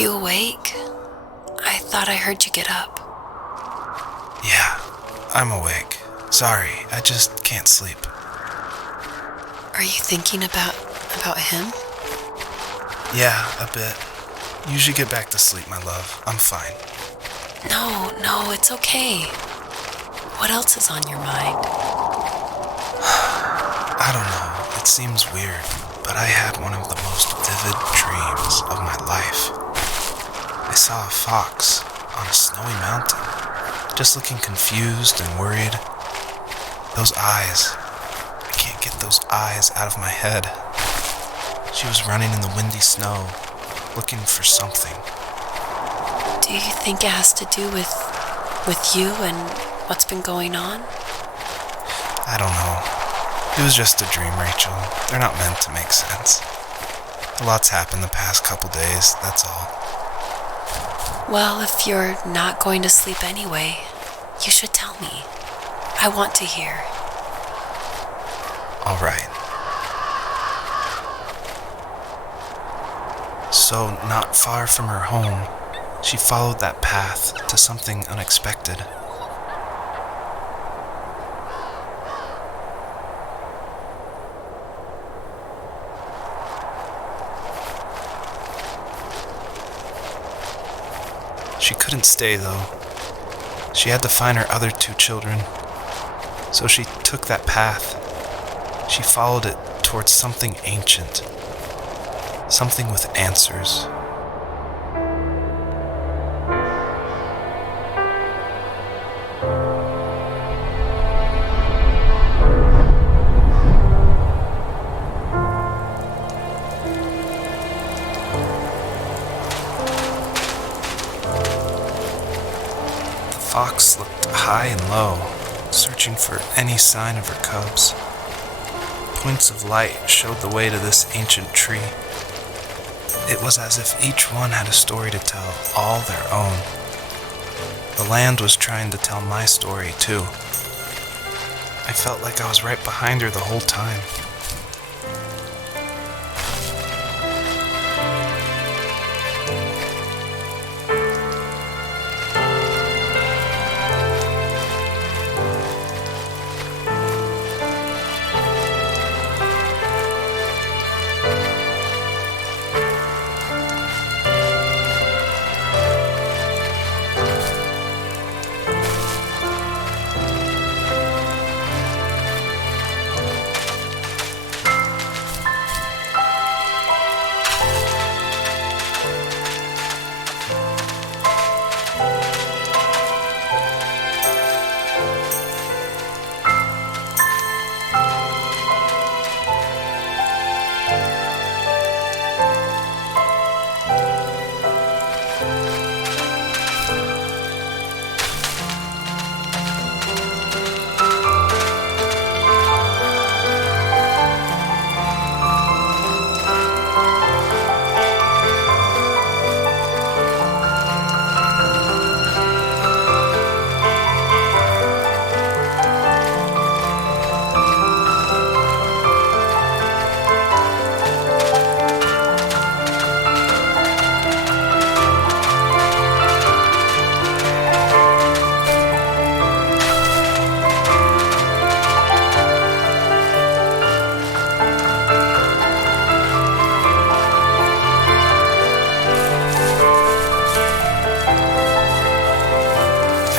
you awake? I thought I heard you get up. Yeah, I'm awake. Sorry, I just can't sleep. Are you thinking about him? Yeah, a bit. You should get back to sleep, my love. I'm fine. No, it's okay. What else is on your mind? I don't know. It seems weird, but I had one of the most vivid dreams of my life. I saw a fox on a snowy mountain, just looking confused and worried. Those eyes. I can't get those eyes out of my head. She was running in the windy snow, looking for something. Do you think it has to do with you and what's been going on? I don't know. It was just a dream, Rachel. They're not meant to make sense. A lot's happened the past couple days, that's all. Well, if you're not going to sleep anyway, you should tell me. I want to hear. All right. So, not far from her home, she followed that path to something unexpected. She couldn't stay, though. She had to find her other 2 children. So she took that path. She followed it towards something ancient. Something with answers. The fox looked high and low, searching for any sign of her cubs. Points of light showed the way to this ancient tree. It was as if each one had a story to tell, all their own. The land was trying to tell my story, too. I felt like I was right behind her the whole time.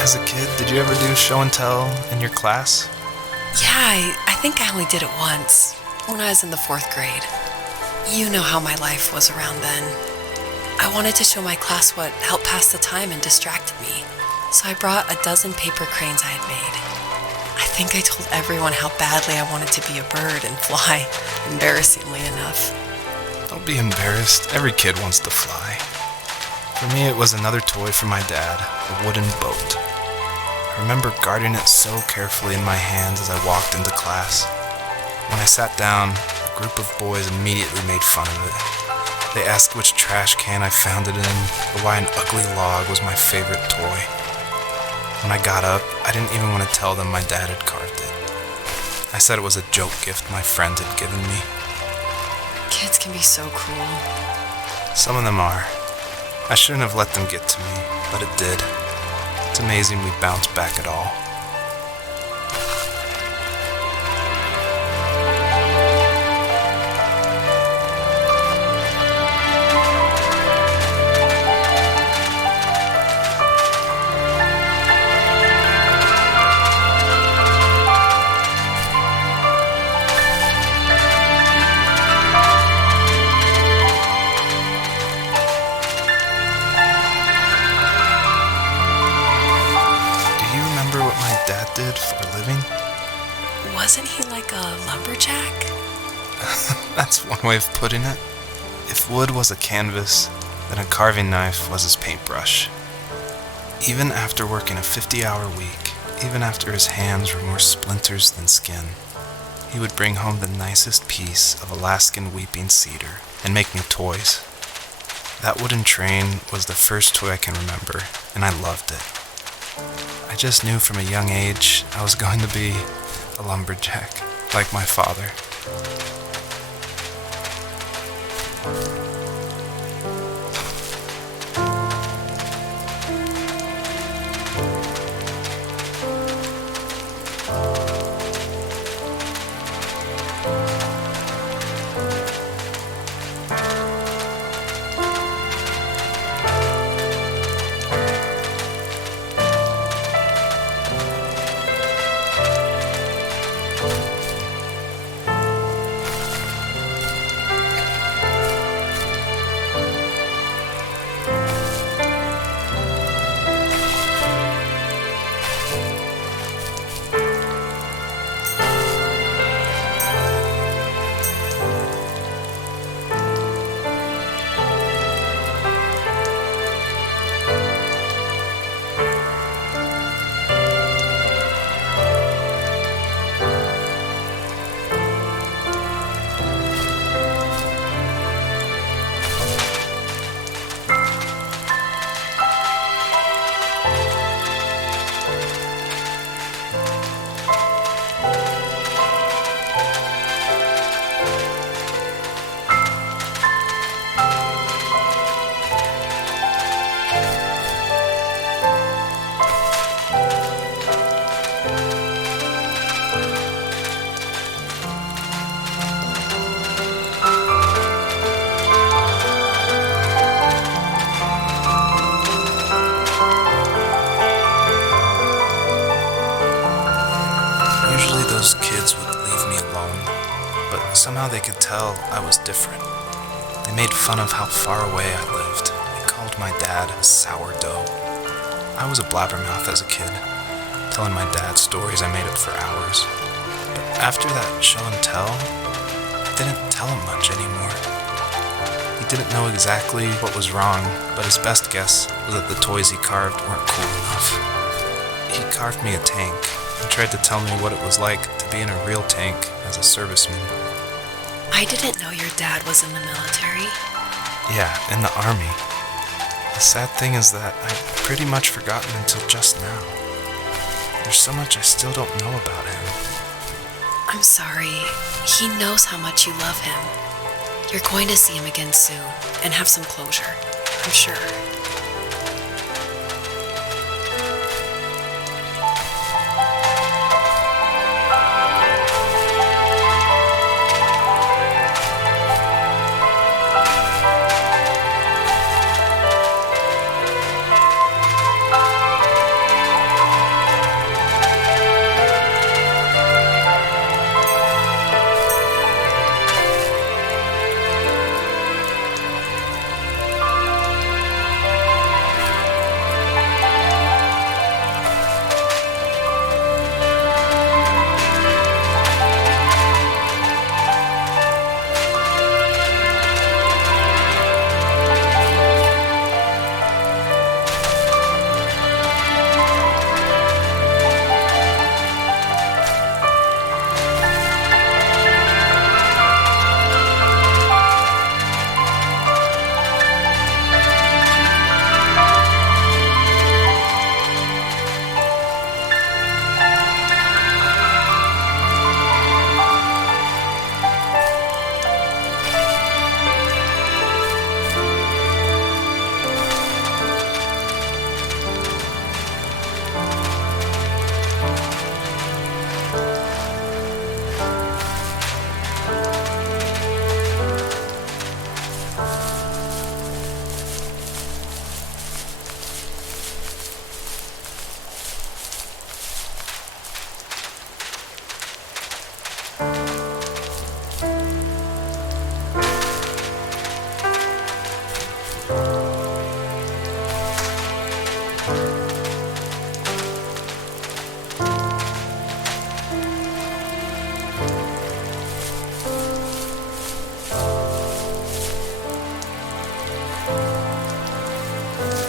As a kid, did you ever do show and tell in your class? Yeah, I think I only did it once, when I was in the 4th grade. You know how my life was around then. I wanted to show my class what helped pass the time and distracted me, so I brought a dozen paper cranes I had made. I think I told everyone how badly I wanted to be a bird and fly, embarrassingly enough. Don't be embarrassed. Every kid wants to fly. For me, it was another toy from my dad, a wooden boat. I remember guarding it so carefully in my hands as I walked into class. When I sat down, a group of boys immediately made fun of it. They asked which trash can I found it in, or why an ugly log was my favorite toy. When I got up, I didn't even want to tell them my dad had carved it. I said it was a joke gift my friend had given me. Kids can be so cruel. Some of them are. I shouldn't have let them get to me, but it did. It's amazing we bounced back at all. Did for a living? Wasn't he like a lumberjack? That's one way of putting it. If wood was a canvas, then a carving knife was his paintbrush. Even after working a 50-hour week, even after his hands were more splinters than skin, he would bring home the nicest piece of Alaskan weeping cedar and make me toys. That wooden train was the first toy I can remember, and I loved it. I just knew from a young age I was going to be a lumberjack, like my father. Those kids would leave me alone, but somehow they could tell I was different. They made fun of how far away I lived. They called my dad a sourdough. I was a blabbermouth as a kid, telling my dad stories I made up for hours. But after that show and tell, I didn't tell him much anymore. He didn't know exactly what was wrong, but his best guess was that the toys he carved weren't cool enough. He carved me a tank and tried to tell me what it was like to be in a real tank as a serviceman. I didn't know your dad was in the military. Yeah, in the army. The sad thing is that I'd pretty much forgotten until just now. There's so much I still don't know about him. I'm sorry. He knows how much you love him. You're going to see him again soon and have some closure, I'm sure.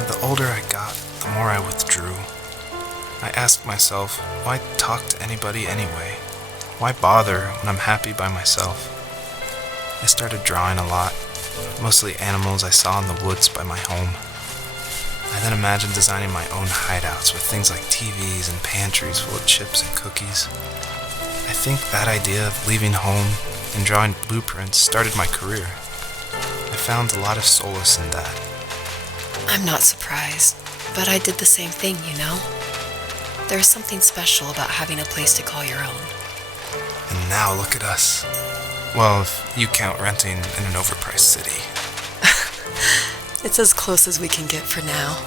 The older I got, the more I withdrew. I asked myself, why talk to anybody anyway? Why bother when I'm happy by myself? I started drawing a lot, mostly animals I saw in the woods by my home. I then imagined designing my own hideouts with things like TVs and pantries full of chips and cookies. I think that idea of leaving home and drawing blueprints started my career. I found a lot of solace in that. I'm not surprised, but I did the same thing, you know? There's something special about having a place to call your own. And now look at us. Well, if you count renting in an overpriced city. It's as close as we can get for now.